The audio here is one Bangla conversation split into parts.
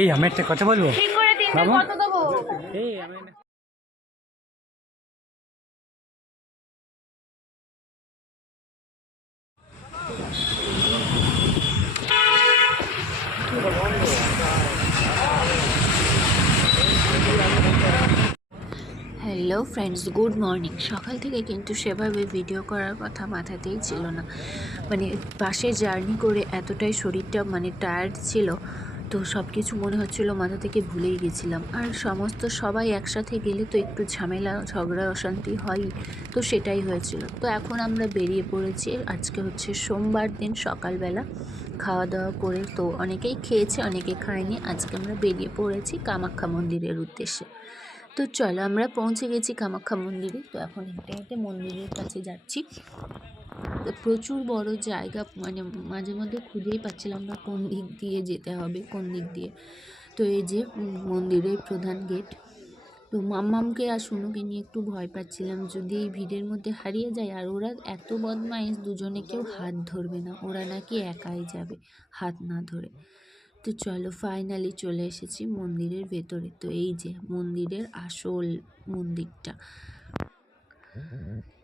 এই আমি একটা কথা বলবো হ্যালো ফ্রেন্ডস, গুড মর্নিং। সকাল থেকে কিন্তু সেভাবে ভিডিও করার কথা মাথাতেই ছিল না। মানে বাসে জার্নি করে এতটাই শরীরটা টায়ার্ড ছিল, তো সব কিছু মনে হচ্ছিলো মাথা থেকে ভুলেই গেছিলাম। আর সমস্ত সবাই একসাথে গেলে তো একটু ঝামেলা ঝগড়া অশান্তি হয়ই, তো সেটাই হয়েছিল। তো এখন আমরা বেরিয়ে পড়েছি। আজকে হচ্ছে সোমবার দিন সকালবেলা খাওয়া দাওয়া করে, তো অনেকেই খেয়েছে অনেকে খায়নি। আজকে আমরা বেরিয়ে পড়েছি কামাখ্যা মন্দিরের উদ্দেশ্যে। তো চলো, আমরা পৌঁছে গেছি কামাখ্যা মন্দিরে। তো এখন হেঁটে হেঁটে মন্দিরের কাছে যাচ্ছি। তো প্রচুর বড় জায়গা, মাঝে মধ্যে খুঁজেই পাচ্ছিলাম না কোন দিক দিয়ে যেতে হবে, কোন দিক দিয়ে। তো এই যে মন্দিরের প্রধান গেট। তো মাম্মামকে আর সোনুকে নিয়ে একটু ভয় পাচ্ছিলাম, যদি এই ভিড়ের মধ্যে হারিয়ে যায়। আর ওরা এত বদমাইশ, দুজনে কেউ হাত ধরবে না, ওরা নাকি একাই যাবে হাত না ধরে। তো চলো, ফাইনালি চলে এসেছি মন্দিরের ভেতরে। তো এই যে মন্দিরের আসল মন্দিরটা।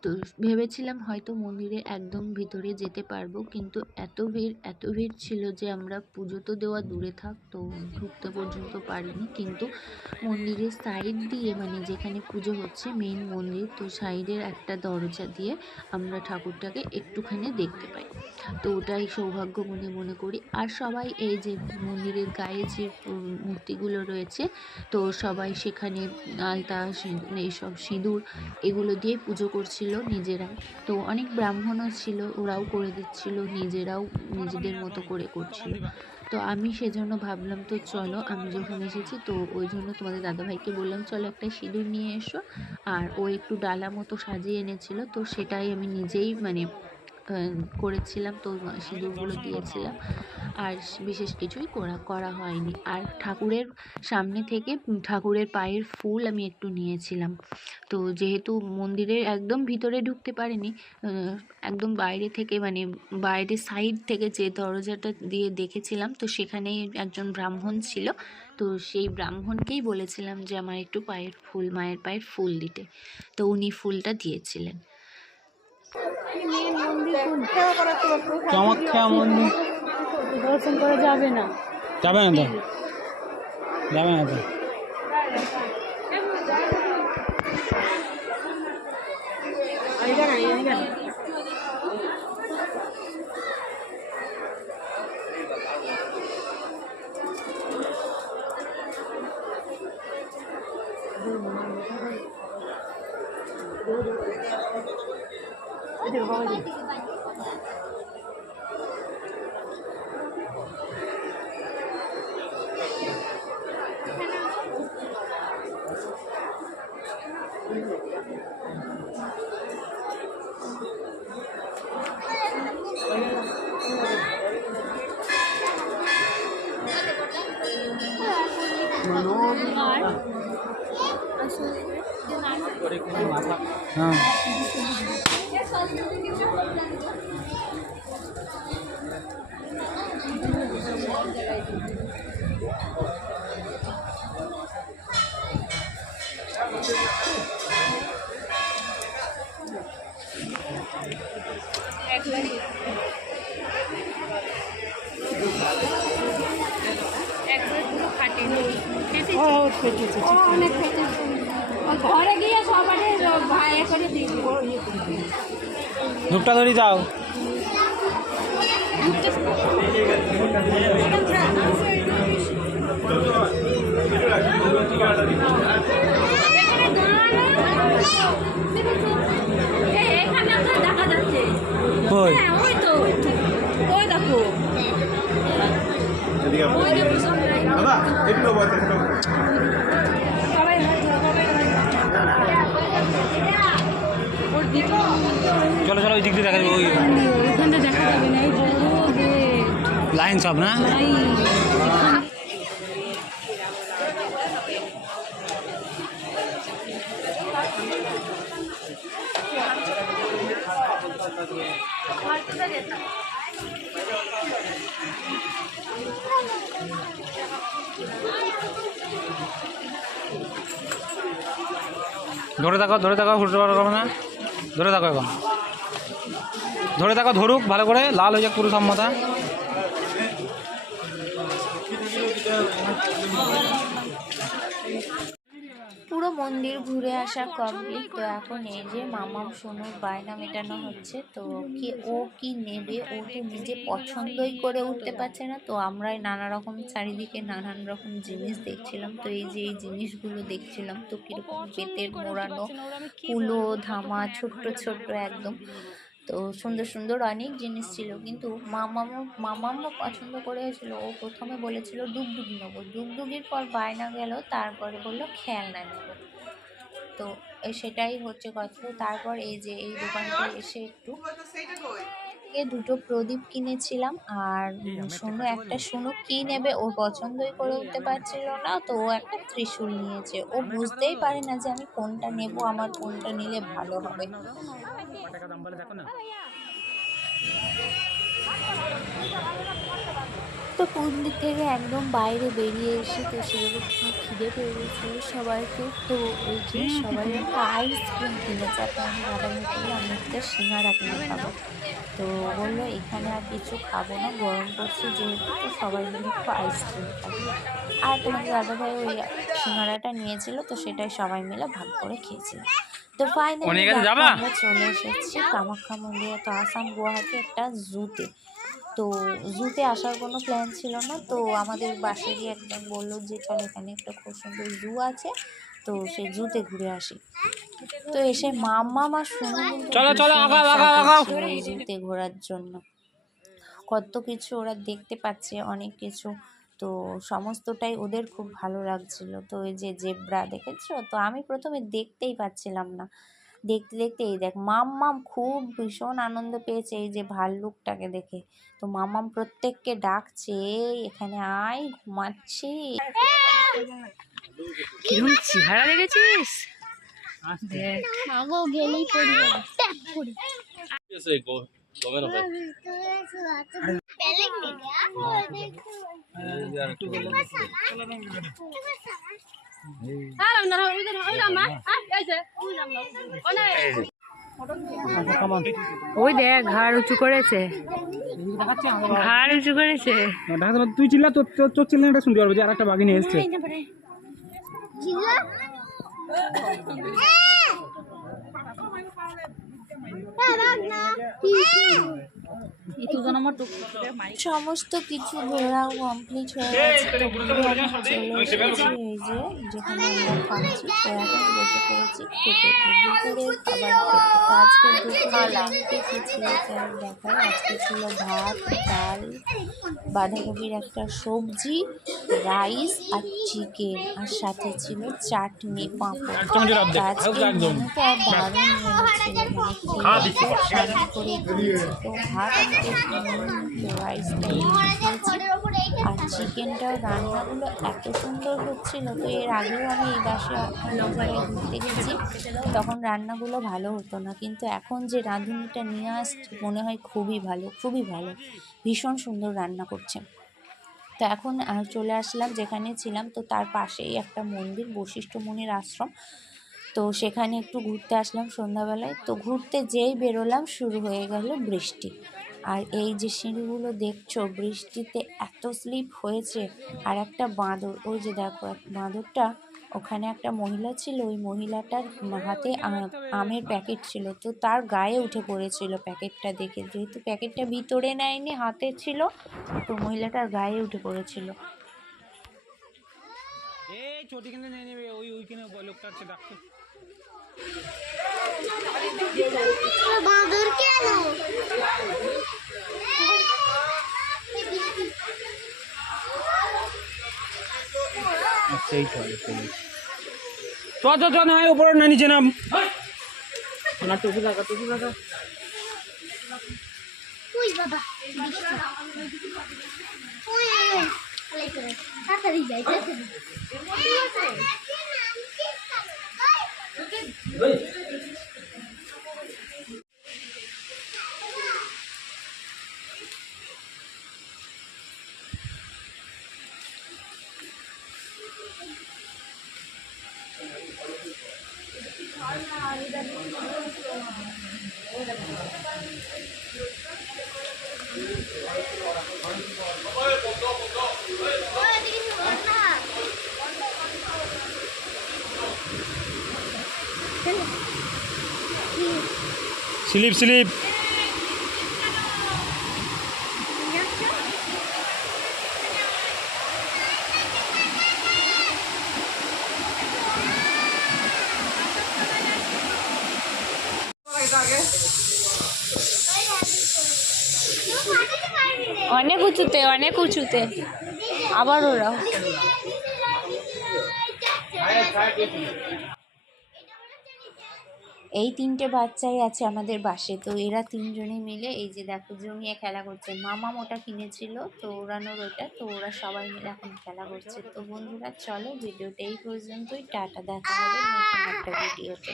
তো ভেবেছিলাম হয়তো মন্দিরে একদম ভিতরে যেতে পারবো, কিন্তু এত ভিড় ছিল যে আমরা পুজো তো দেওয়া দূরে থাক, তো ঢুকতে পর্যন্ত পারিনি। কিন্তু মন্দিরের সাইড দিয়ে, যেখানে পুজো হচ্ছে মেইন মন্দির, তো সাইডের একটা দরজা দিয়ে আমরা ঠাকুরটাকে একটুখানি দেখতে পাই। তো ওটাই সৌভাগ্য মনে করি। আর সবাই এই যে মন্দিরের গায়ে যে মূর্তিগুলো রয়েছে, তো সবাই সেখানে আলতা এইসব সিঁদুর এগুলো দিয়ে পুজো করছিল নিজেরা। তো অনেক ব্রাহ্মণও ছিল, ওরাও করে দিচ্ছিল, নিজেরাও নিজেদের মতো করে করছিল। তো আমি সেজন্য ভাবলাম, তো চলো, আমি যখন এসেছি তো ওই জন্য তোমাদের দাদাভাইকে বললাম চলো একটা সিঁদুর নিয়ে এসো। আর ও একটু ডালা মতো সাজিয়ে এনেছিল, তো সেটাই আমি নিজেই করেছিলাম। তো সিঁদুরগুলো দিয়েছিলাম, আর বিশেষ কিছুই করা হয়নি। আর ঠাকুরের সামনে থেকে ঠাকুরের পায়ের ফুল আমি একটু নিয়েছিলাম। তো যেহেতু মন্দিরের একদম ভিতরে ঢুকতে পারিনি, একদম বাইরে থেকে বাইরে সাইড থেকে যে দরজাটা দিয়ে দেখেছিলাম, তো সেখানেই একজন ব্রাহ্মণ ছিল। তো সেই ব্রাহ্মণকেই বলেছিলাম যে আমার একটু মায়ের পায়ের ফুল দিতে, তো উনি ফুলটা দিয়েছিলেন। কামাখ্যা মন্দির দর্শন করা যাবে না তো হ্যাঁ ঘরে গিয়ে সবাই ভাই করে দিব ধূপটা ধরি যাও। দেখা যাচ্ছে, ওই তো ওই দেখো চলো চলো ওই দিক দিয়ে দেখা যাবে, ওইখানটা দেখা যাবে না, এই বড় লাইন সব না? ধরে থাকো উল্টো পাল্টা করো না, ধরে থাকো এখন, ধরে থাকো, ধরুক ভালো করে, লাল হয়ে যাক পুরো সব মাথা। পুরো মন্দির ঘুরে আসা কমপ্লিট। তো এখন এই যে মামাম সোনুর বায়না মেটানো হচ্ছে। তো ও কি নেবে, ও তো নিজে পছন্দই করে উঠতে পারছে না। তো আমরাই নানা রকম চারিদিকে নানান রকম জিনিস দেখছিলাম। তো এই যে এই জিনিসগুলো দেখছিলাম, তো কীরকম বেতের মোড়ানো কুলো ধামা, ছোট্ট ছোট্ট একদম। তো সুন্দর সুন্দর অনেক জিনিস ছিল, কিন্তু মামামও পছন্দ করেছিল। ও প্রথমে বলেছিল ডুগডুগি নেবো, ডুগডুগির পর বায়না গেল, তারপরে বললো খেলনা নেবো। তো সেটাই হচ্ছে কথা। তারপর এই যে এই দোকানটা এসে একটু দুটো প্রদীপ কিনেছিলাম। আর শুনু কি নেবে, ও পছন্দই করে উঠতে পারছিল না। তো ও একটা ত্রিশূল নিয়েছে। ও বুঝতেই পারে না যে আমি কোনটা নেব, আমার কোনটা নিলে ভালো হবে। তো মন্দির থেকে একদম বাইরে বেরিয়ে এসে তো সেরকম খিদে পেয়ে গেছিলো সবাইকে। তো ওই যে সবাই একটা আইসক্রিম কিনেছে। তো আমি দাদাকে বললাম আমি একটা সিঙ্গারা কিনে খাবো। তো বললো এখানে আর কিছু খাবো না, গরম পড়ছে যেহেতু, তো সবাই মিলে একটু আইসক্রিম খাবো। আর তোমাদের দাদাভাই ওই সিঙ্গারাটা নিয়েছিল, তো সেটাই সবাই মিলে ভাগ করে খেয়েছিলাম। তো ফাইনালি আমরা চলে এসেছি কামাখ্যা মন্দিরে। তো আসাম গুয়াহাটি একটা জুতে। তো জুতে আসার কোনো প্ল্যান ছিল না। তো আমাদের বাসেরই একজন বললো যে চল এখানে একটা খুব সুন্দর জু আছে, তো সেই জুতে ঘুরে আসি। তো এসে মাম্মাম আর শুনে জুতে ঘোরার জন্য কত কিছু ওরা দেখতে পাচ্ছে, অনেক কিছু। তো সমস্তটাই ওদের খুব ভালো লাগছিল। তো এই যে জেব্রা দেখেছো, তো আমি প্রথমে দেখতেই পাচ্ছিলাম না, দেখতে দেখতে এই দেখ মাম্মাম খুব ভীষণ আনন্দ পেয়েছে এই যে ভাল্লুকটাকে দেখে। তো মাম্মাম প্রত্যেককে ডাকছে এখানে আয়, ঘুমাচ্ছি। কিরকম চেহারা দেখেছিস? মাগো গেলেই পড়ি ওই দেখ ঘাড় উঁচু করেছে, ঘাড় উঁচু করেছে। তুই চিল্লা, তোর চিল্লাটা শুনতে পারবে যে আর একটা বাঘিনী এসছে। সমস্ত কিছু ঘোরা কমপ্লিট হয়ে গেছে। তো চলে এসেছি এই যে যেখানে আমরা খাচ্ছি। তো এখন বসে পড়েছি খেতে, দুপুরের খাবার খেতে। তো আজকে দুপুরে কিছু দেখায়। আজকে ছিল ভাত, ডাল, বাঁধাকপির একটা সবজি, রাইস আর চিকেন, আর সাথে ছিল চাটনি, পাঁপড়। আজকে মেনুটা দারুণ মেনু ছিল, মানে খেয়ে শান্তি করে খেয়েছি। তো ভাত রাইসটা খেয়েছি, আর চিকেনটাও রান্নাগুলো এত সুন্দর হচ্ছিল। তো এর আগেও আমি এই বাসে ঘুরতে গেছি, তখন রান্নাগুলো ভালো হতো না, কিন্তু এখন যে রাঁধুনিটা নিয়ে আসছে মনে হয় খুবই ভালো, খুবই ভালো, ভীষণ সুন্দর রান্না করছে। তো এখন চলে আসলাম যেখানে ছিলাম। তো তার পাশেই একটা মন্দির, বশিষ্ঠ মুনির আশ্রম। তো সেখানে একটু ঘুরতে আসলাম সন্ধ্যাবেলায়। তো ঘুরতে যেই বেরোলাম শুরু হয়ে গেল বৃষ্টি। আর এই যে সিঁড়িগুলো দেখছো, বৃষ্টিতে এত স্লিপ হয়েছে। আর একটা বাঁদর, ওই যে দেখো বাঁদরটা, ওখানে একটা মহিলা ছিল, ওই মহিলাটার হাতে আমের প্যাকেট ছিল, তো তার গায়ে উঠে পড়েছিল প্যাকেটটা দেখে। যেহেতু প্যাকেটটা ভিতরে নেয়নি, হাতে ছিল, তো মহিলাটার গায়ে উঠে পড়েছিল। এই চটি কিনে নিয়ে নেবে, ওইখানে লোকটা আছে ডাকছে। বাঁদর কেন? তো না হয় উপরে না নিচে নাম না, টুপি লাগা ওই বাবা তাড়াতাড়ি যাই তাড়াতাড়ি স্লিপ স্লিপ। অনেক উঁচুতে, অনেক উঁচুতে। আবার ওরা এই 3টে বাচ্চাই আছে আমাদের বাসে, তো এরা 3জনে মিলে এই যে দেখো জমিয়ে খেলা করছে। মামা ওটা কিনেছিল তো ওড়ানোর ওটা, তো ওরা সবাই মিলে এখন খেলা করছে। তো বন্ধুরা চলো ভিডিওটা এই পর্যন্তই, টাটা, দেখা হবে নতুন একটা ভিডিওতে।